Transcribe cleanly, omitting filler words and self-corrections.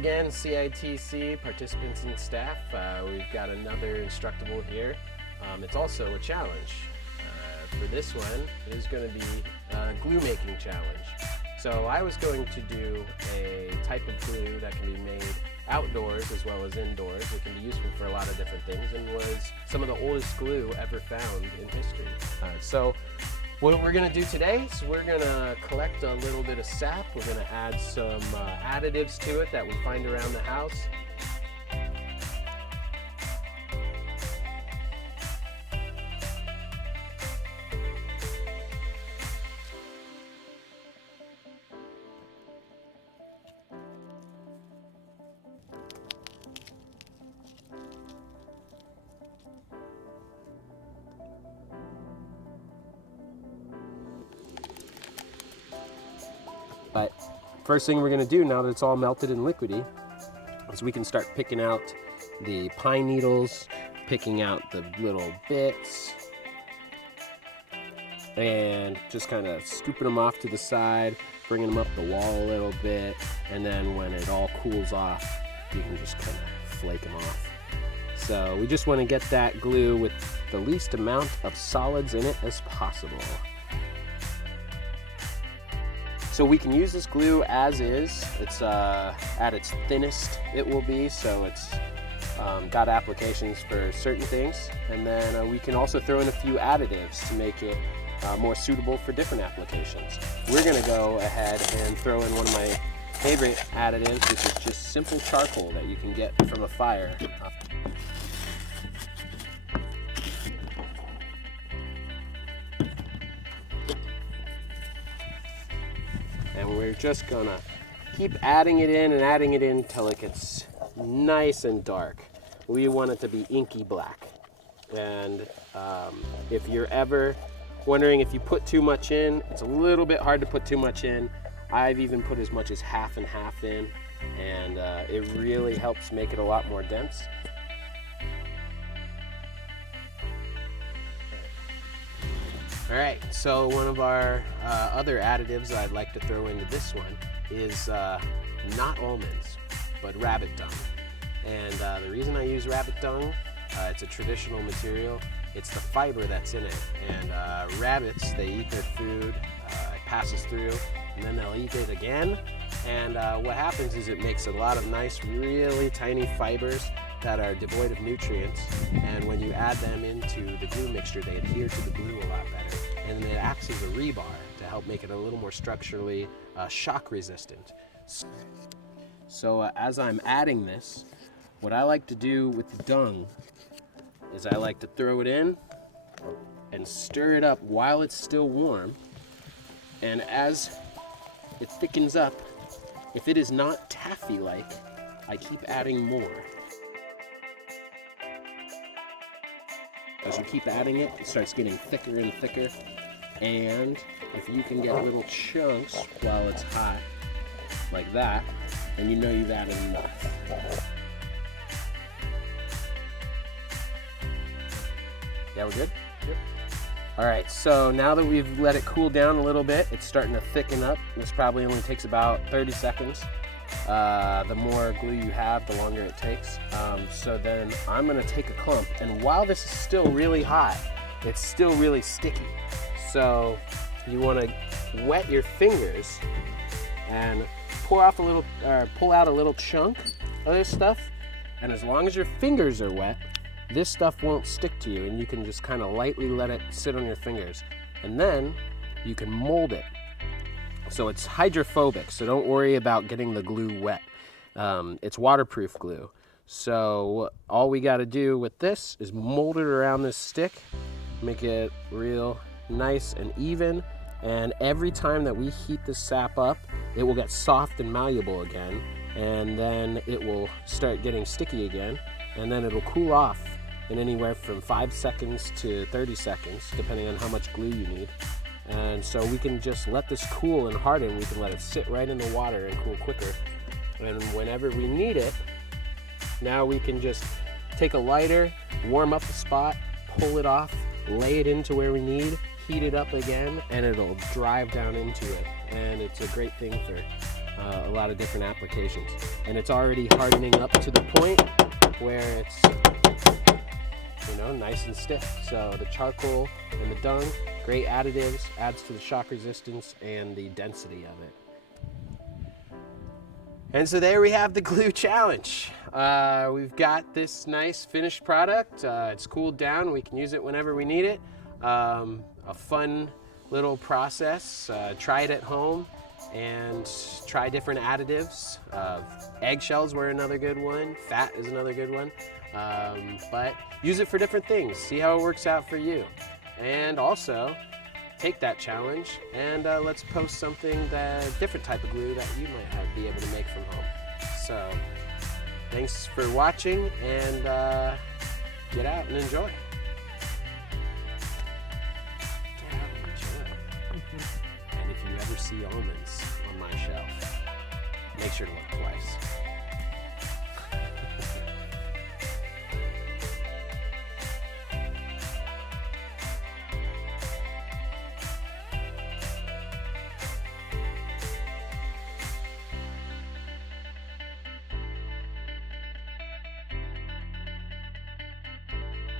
again, CITC participants and staff, we've got another Instructable here. It's also a challenge. For this one is going to be a glue making challenge. So I was going to do a type of glue that can be made outdoors as well as indoors. It can be useful for a lot of different things and was some of the oldest glue ever found in history. So what we're going to do today is we're going to collect a little bit of sap. We're going to add some additives to it that we find around the house. But first thing we're going to do now that it's all melted and liquidy is we can start picking out the pine needles, picking out the little bits, and just kind of scooping them off to the side, bringing them up the wall a little bit, and then when it all cools off, you can just kind of flake them off. So we just want to get that glue with the least amount of solids in it as possible. So we can use this glue as is. It's at its thinnest it will be, so it's got applications for certain things. And then we can also throw in a few additives to make it more suitable for different applications. We're gonna go ahead and throw in one of my favorite additives, which is just simple charcoal that you can get from a fire. And we're just gonna keep adding it in and adding it in until it gets nice and dark. We want it to be inky black. And if you're ever wondering if you put too much in, it's a little bit hard to put too much in. I've even put as much as half and half in, and it really helps make it a lot more dense. All right, so one of our other additives I'd like to throw into this one is not almonds, but rabbit dung. And the reason I use rabbit dung, it's a traditional material. It's the fiber that's in it. And rabbits, they eat their food, it passes through, and then they'll eat it again. And what happens is it makes a lot of nice, really tiny fibers that are devoid of nutrients, and when you add them into the glue mixture, they adhere to the glue a lot better, and it acts as a rebar to help make it a little more structurally shock resistant. So as I'm adding this, what I like to do with the dung is I like to throw it in and stir it up while it's still warm, and as it thickens up, if it is not taffy-like, I keep adding more. As you keep adding it, it starts getting thicker and thicker. And if you can get little chunks while it's hot, like that, then you know you've added enough. Yeah, we're good? Yep. All right, so now that we've let it cool down a little bit, it's starting to thicken up. This probably only takes about 30 seconds. The more glue you have, the longer it takes. So then I'm gonna take a clump, and while this is still really hot, it's still really sticky. So you wanna wet your fingers and pull out a little chunk of this stuff. And as long as your fingers are wet, this stuff won't stick to you, and you can just kind of lightly let it sit on your fingers. And then you can mold it. So it's hydrophobic, so don't worry about getting the glue wet. It's waterproof glue. So all we gotta do with this is mold it around this stick, make it real nice and even, and every time that we heat the sap up, it will get soft and malleable again, and then it will start getting sticky again, and then it'll cool off in anywhere from 5 seconds to 30 seconds, depending on how much glue you need. And so we can just let this cool and harden. We can let it sit right in the water and cool quicker. And whenever we need it, now we can just take a lighter, warm up the spot, pull it off, lay it into where we need, heat it up again, and it'll drive down into it. And it's a great thing for a lot of different applications. And it's already hardening up to the point where it's, you know, nice and stiff. So the charcoal and the dung, great additives, adds to the shock resistance and the density of it. And so there we have the glue challenge. We've got this nice finished product. It's cooled down. We can use it whenever we need it. A fun little process. Try it at home and try different additives. Eggshells were another good one. Fat is another good one. But use it for different things. See how it works out for you. And also, take that challenge and let's post something, different type of glue that you might be able to make from home. So thanks for watching, and get out and enjoy. Get out and enjoy. And if you ever see almonds on my shelf, make sure to look twice.